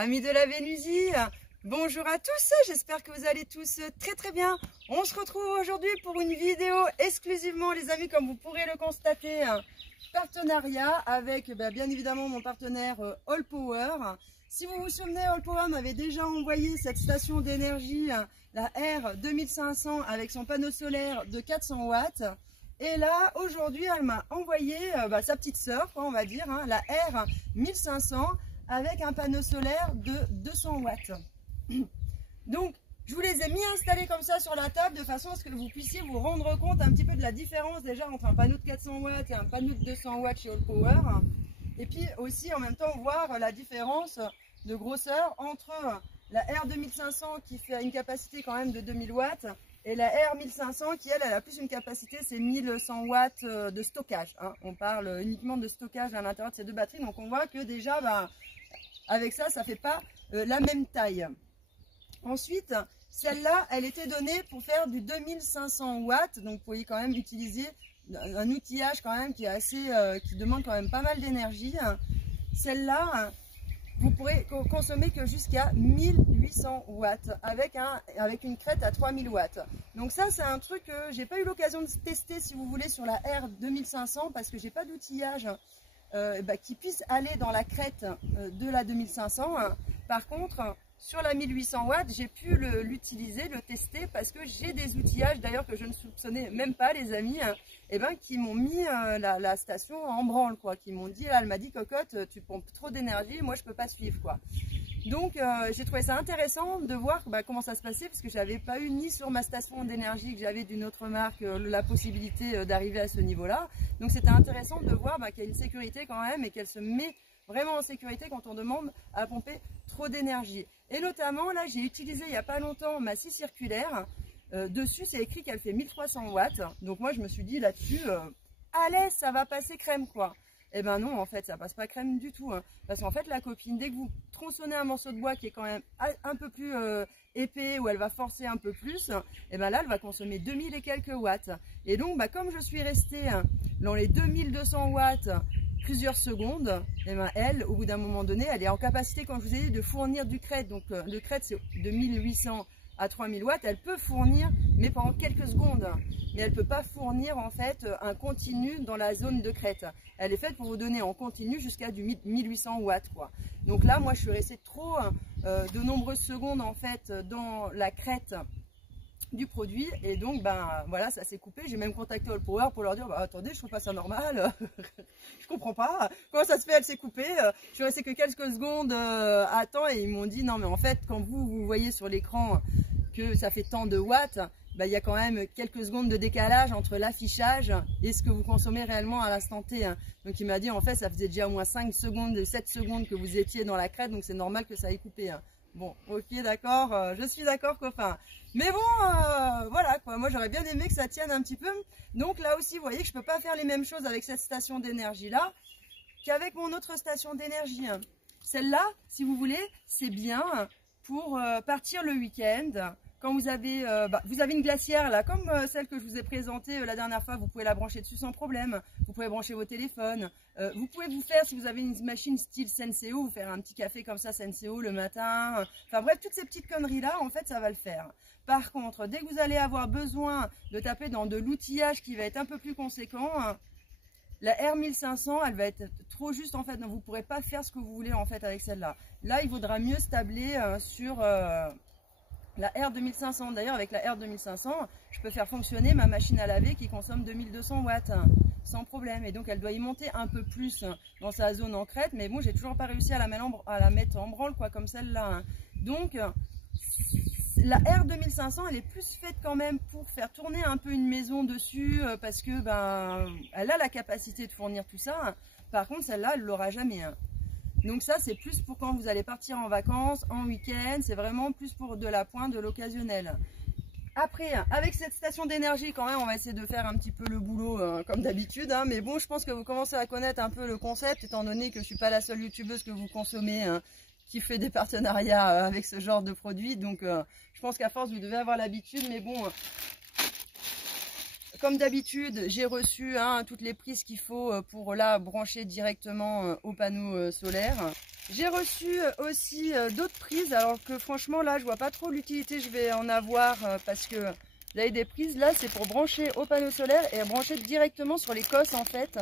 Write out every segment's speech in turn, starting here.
Amis de la Vénusie, bonjour à tous, j'espère que vous allez tous très très bien. On se retrouve aujourd'hui pour une vidéo exclusivement les amis, comme vous pourrez le constater, partenariat avec bien évidemment mon partenaire All Power. Si vous vous souvenez, All Power m'avait déjà envoyé cette station d'énergie, la R2500 avec son panneau solaire de 400 watts. Et là, aujourd'hui, elle m'a envoyé sa petite sœur, on va dire, la R1500 avec un panneau solaire de 200 watts. Donc, je vous les ai mis installés comme ça sur la table de façon à ce que vous puissiez vous rendre compte un petit peu de la différence déjà entre un panneau de 400 watts et un panneau de 200 watts chez All Power. Et puis aussi en même temps voir la différence de grosseur entre la R2500 qui fait une capacité quand même de 2000 watts et la R1500 qui elle a plus une capacité, c'est 1100 watts de stockage. On parle uniquement de stockage à l'intérieur de ces deux batteries. Donc on voit que déjà avec ça, ça ne fait pas la même taille. Ensuite, celle-là, elle était donnée pour faire du 2500 watts. Donc vous pouvez quand même utiliser un outillage quand même qui est assez, qui demande quand même pas mal d'énergie. Celle-là, vous pourrez consommer que jusqu'à 1800 watts avec une crête à 3000 watts. Donc ça, c'est un truc que j'ai pas eu l'occasion de tester si vous voulez sur la R2500 parce que j'ai pas d'outillage qui puisse aller dans la crête de la 2500. Par contre, sur la 1800 watts, j'ai pu l'utiliser, le tester parce que j'ai des outillages d'ailleurs que je ne soupçonnais même pas les amis, qui m'ont mis la station en branle quoi, qui m'ont dit, elle m'a dit cocotte, tu pompes trop d'énergie, moi je peux pas suivre quoi. Donc j'ai trouvé ça intéressant de voir comment ça se passait parce que j'avais pas eu ni sur ma station d'énergie que j'avais d'une autre marque la possibilité d'arriver à ce niveau-là. Donc c'était intéressant de voir qu'il y a une sécurité quand même et qu'elle se met vraiment en sécurité quand on demande à pomper trop d'énergie. Et notamment là j'ai utilisé il n'y a pas longtemps ma scie circulaire. Dessus c'est écrit qu'elle fait 1300 watts. Donc moi je me suis dit là-dessus, allez ça va passer crème quoi. Eh ben non, en fait, ça passe pas crème du tout. Parce qu'en fait, la copine, dès que vous tronçonnez un morceau de bois qui est quand même un peu plus épais, où elle va forcer un peu plus, eh ben là, elle va consommer 2000 et quelques watts. Et donc, comme je suis restée dans les 2200 watts plusieurs secondes, eh ben elle, au bout d'un moment donné, elle est en capacité, comme je vous ai dit, de fournir du crête. Donc, le crête, c'est de 1800 à 3000 watts. Elle peut fournir, mais pendant quelques secondes. Mais elle ne peut pas fournir en fait un continu dans la zone de crête. Elle est faite pour vous donner en continu jusqu'à du 1800 watts quoi. Donc là moi je suis restée trop de nombreuses secondes en fait dans la crête du produit et donc voilà ça s'est coupé. J'ai même contacté All Power pour leur dire attendez je trouve pas ça normal, je comprends pas comment ça se fait, elle s'est coupée, je suis restée que quelques secondes à temps et ils m'ont dit non mais en fait quand vous voyez sur l'écran que ça fait tant de watts, il y a quand même quelques secondes de décalage entre l'affichage et ce que vous consommez réellement à l'instant T. Donc il m'a dit en fait ça faisait déjà au moins 5 secondes, 7 secondes que vous étiez dans la crête, donc c'est normal que ça ait coupé. Bon, ok d'accord, je suis d'accord copain. Mais bon, voilà quoi, moi j'aurais bien aimé que ça tienne un petit peu. Donc là aussi vous voyez que je ne peux pas faire les mêmes choses avec cette station d'énergie là qu'avec mon autre station d'énergie. Celle-là, si vous voulez, c'est bien pour partir le week-end. Quand vous avez une glacière là, comme celle que je vous ai présentée la dernière fois, vous pouvez la brancher dessus sans problème. Vous pouvez brancher vos téléphones. Vous pouvez vous faire, si vous avez une machine style Senseo, vous faire un petit café comme ça Senseo le matin. Enfin bref, toutes ces petites conneries là, en fait, ça va le faire. Par contre, dès que vous allez avoir besoin de taper dans de l'outillage qui va être un peu plus conséquent, la R1500, elle va être trop juste en fait, donc vous ne pourrez pas faire ce que vous voulez en fait avec celle-là. Là, il vaudra mieux se tabler sur la R2500. D'ailleurs, avec la R2500, je peux faire fonctionner ma machine à laver qui consomme 2200 watts sans problème. Et donc, elle doit y monter un peu plus dans sa zone en crête. Mais bon, j'ai toujours pas réussi à la mettre en branle quoi, comme celle-là. Donc, la R2500, elle est plus faite quand même pour faire tourner un peu une maison dessus parce que elle a la capacité de fournir tout ça. Par contre, celle-là, elle l'aura jamais. Donc ça, c'est plus pour quand vous allez partir en vacances, en week-end. C'est vraiment plus pour de la pointe, de l'occasionnel. Après, avec cette station d'énergie, quand même, on va essayer de faire un petit peu le boulot comme d'habitude. Mais bon, je pense que vous commencez à connaître un peu le concept, étant donné que je ne suis pas la seule youtubeuse que vous consommez qui fait des partenariats avec ce genre de produits. Donc, je pense qu'à force, vous devez avoir l'habitude. Mais bon, comme d'habitude, j'ai reçu toutes les prises qu'il faut pour là brancher directement au panneau solaire. J'ai reçu aussi d'autres prises, alors que franchement là je vois pas trop l'utilité je vais en avoir parce que j'avais des prises là, c'est pour brancher au panneau solaire et brancher directement sur les cosses en fait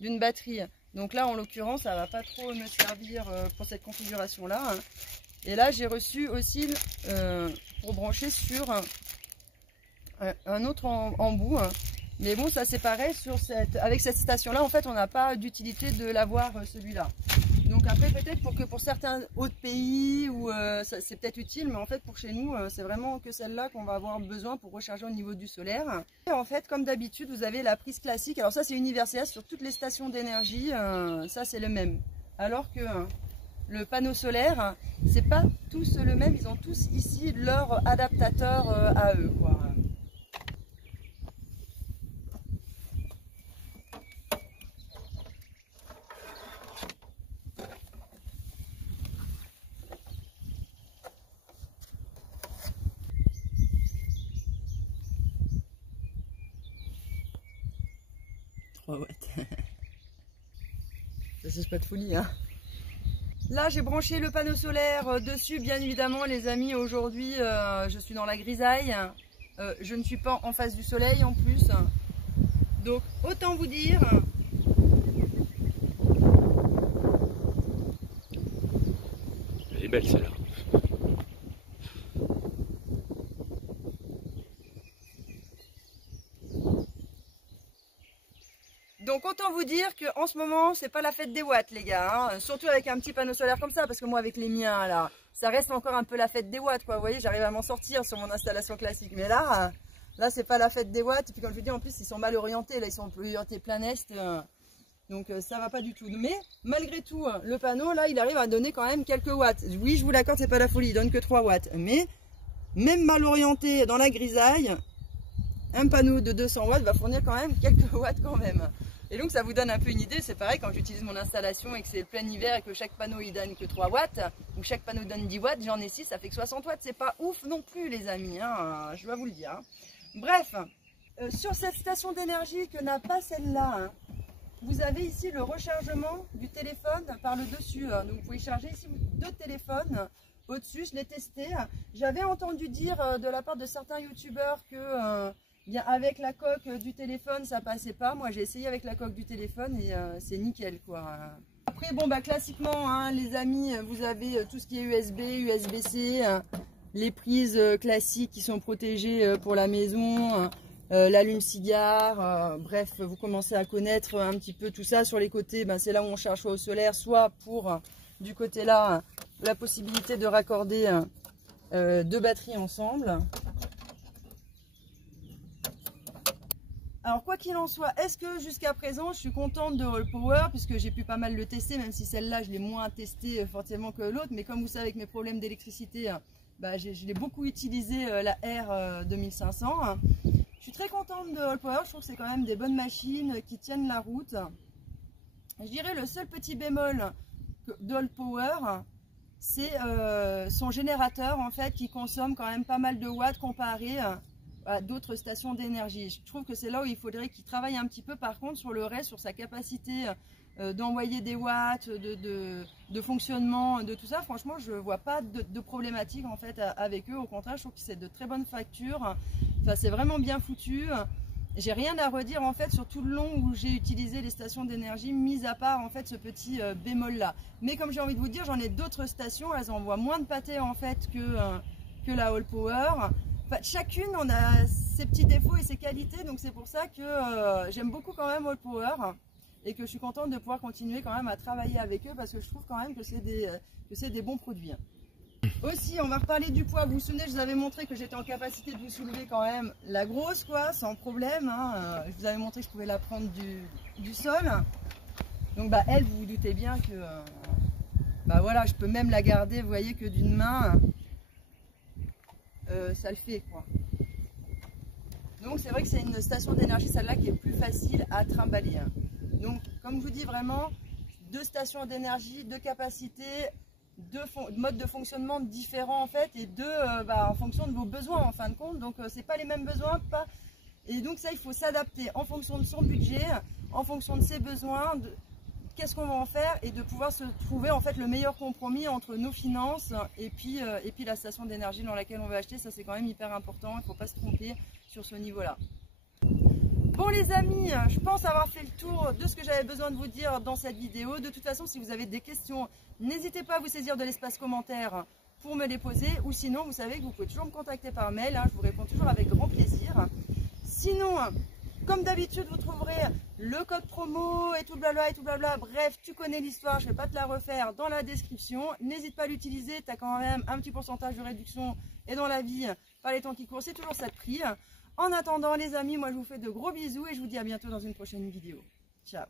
d'une batterie. Donc là en l'occurrence ça va pas trop me servir pour cette configuration là. Et là j'ai reçu aussi pour brancher sur un autre embout. Mais bon, ça c'est pareil, avec cette station-là, en fait, on n'a pas d'utilité de l'avoir celui-là. Donc après, peut-être pour certains autres pays, où c'est peut-être utile, mais en fait, pour chez nous, c'est vraiment que celle-là qu'on va avoir besoin pour recharger au niveau du solaire. Et en fait, comme d'habitude, vous avez la prise classique. Alors ça, c'est universel sur toutes les stations d'énergie, ça c'est le même. Alors que le panneau solaire, c'est pas tous le même, ils ont tous ici leur adaptateur à eux, quoi. Ça c'est pas de folie, hein. Là j'ai branché le panneau solaire dessus, bien évidemment les amis. Aujourd'hui je suis dans la grisaille, je ne suis pas en face du soleil en plus, donc autant vous dire elle est belle celle-là. Donc autant vous dire qu'en ce moment c'est pas la fête des watts les gars, hein. Surtout avec un petit panneau solaire comme ça, parce que moi avec les miens là, ça reste encore un peu la fête des watts quoi. Vous voyez, j'arrive à m'en sortir sur mon installation classique, mais là c'est pas la fête des watts. Et puis comme je vous dis, en plus ils sont mal orientés, là ils sont orientés plein est, donc ça va pas du tout. Mais malgré tout, le panneau là il arrive à donner quand même quelques watts. Oui, je vous l'accorde, c'est pas la folie, il donne que 3 watts, mais même mal orienté dans la grisaille, un panneau de 200 watts va fournir quand même quelques watts quand même. Et donc ça vous donne un peu une idée, c'est pareil quand j'utilise mon installation et que c'est le plein hiver et que chaque panneau il donne que 3 watts, ou chaque panneau donne 10 watts, j'en ai 6, ça fait que 60 watts, c'est pas ouf non plus les amis, hein, je dois vous le dire. Hein. Bref, sur cette station d'énergie que n'a pas celle-là, vous avez ici le rechargement du téléphone par le dessus, donc vous pouvez charger ici 2 téléphones au-dessus, je l'ai testé. J'avais entendu dire de la part de certains youtubeurs que bien, avec la coque du téléphone ça passait pas. Moi j'ai essayé avec la coque du téléphone et c'est nickel quoi. Après bon bah classiquement hein, les amis, vous avez tout ce qui est USB, USB-C, les prises classiques qui sont protégées pour la maison, l'allume-cigare, bref vous commencez à connaître un petit peu tout ça. Sur les côtés c'est là où on charge soit au solaire, soit pour du côté là la possibilité de raccorder 2 batteries ensemble. Alors quoi qu'il en soit, est-ce que jusqu'à présent je suis contente de Allpower, puisque j'ai pu pas mal le tester, même si celle-là je l'ai moins testée forcément que l'autre, mais comme vous savez avec mes problèmes d'électricité, je l'ai beaucoup utilisé la R 2500. Je suis très contente de Allpower, je trouve que c'est quand même des bonnes machines qui tiennent la route. Je dirais le seul petit bémol d'Allpower, c'est son générateur en fait qui consomme quand même pas mal de watts comparé à d'autres stations d'énergie. Je trouve que c'est là où il faudrait qu'il travaille un petit peu par contre sur le reste, sur sa capacité d'envoyer des watts, de fonctionnement, de tout ça. Franchement, je vois pas de problématique en fait avec eux. Au contraire, je trouve que c'est de très bonnes factures. Enfin, c'est vraiment bien foutu. J'ai rien à redire en fait sur tout le long où j'ai utilisé les stations d'énergie, mis à part en fait ce petit bémol là. Mais comme j'ai envie de vous dire, j'en ai d'autres stations, elles envoient moins de pâté en fait que la Allpower. Enfin, chacune on a ses petits défauts et ses qualités, donc c'est pour ça que j'aime beaucoup quand même Allpower et que je suis contente de pouvoir continuer quand même à travailler avec eux parce que je trouve quand même que c'est des bons produits. Aussi, on va reparler du poids. Vous vous souvenez, je vous avais montré que j'étais en capacité de vous soulever quand même la grosse, quoi, sans problème. Hein. Je vous avais montré que je pouvais la prendre du sol. Donc, elle, vous vous doutez bien que, voilà, je peux même la garder, vous voyez, que d'une main, ça le fait, quoi. Donc, c'est vrai que c'est une station d'énergie, celle-là, qui est plus facile à trimballer. Hein. Donc, comme je vous dis, vraiment, 2 stations d'énergie, 2 capacités, 2 modes de fonctionnement différents en fait et 2 en fonction de vos besoins en fin de compte. Donc c'est pas les mêmes besoins, Et donc ça, il faut s'adapter en fonction de son budget, en fonction de ses besoins, de qu'est-ce qu'on va en faire et de pouvoir se trouver en fait le meilleur compromis entre nos finances et puis la station d'énergie dans laquelle on veut acheter. Ça, c'est quand même hyper important, il ne faut pas se tromper sur ce niveau-là. Bon les amis, je pense avoir fait le tour de ce que j'avais besoin de vous dire dans cette vidéo. De toute façon, si vous avez des questions, n'hésitez pas à vous saisir de l'espace commentaire pour me les poser. Ou sinon, vous savez que vous pouvez toujours me contacter par mail. Je vous réponds toujours avec grand plaisir. Sinon, comme d'habitude, vous trouverez le code promo et tout le blabla. Bref, tu connais l'histoire, je ne vais pas te la refaire dans la description. N'hésite pas à l'utiliser, tu as quand même un petit pourcentage de réduction. Et dans la vie, par les temps qui courent, c'est toujours ça de prix. En attendant les amis, moi je vous fais de gros bisous et je vous dis à bientôt dans une prochaine vidéo. Ciao.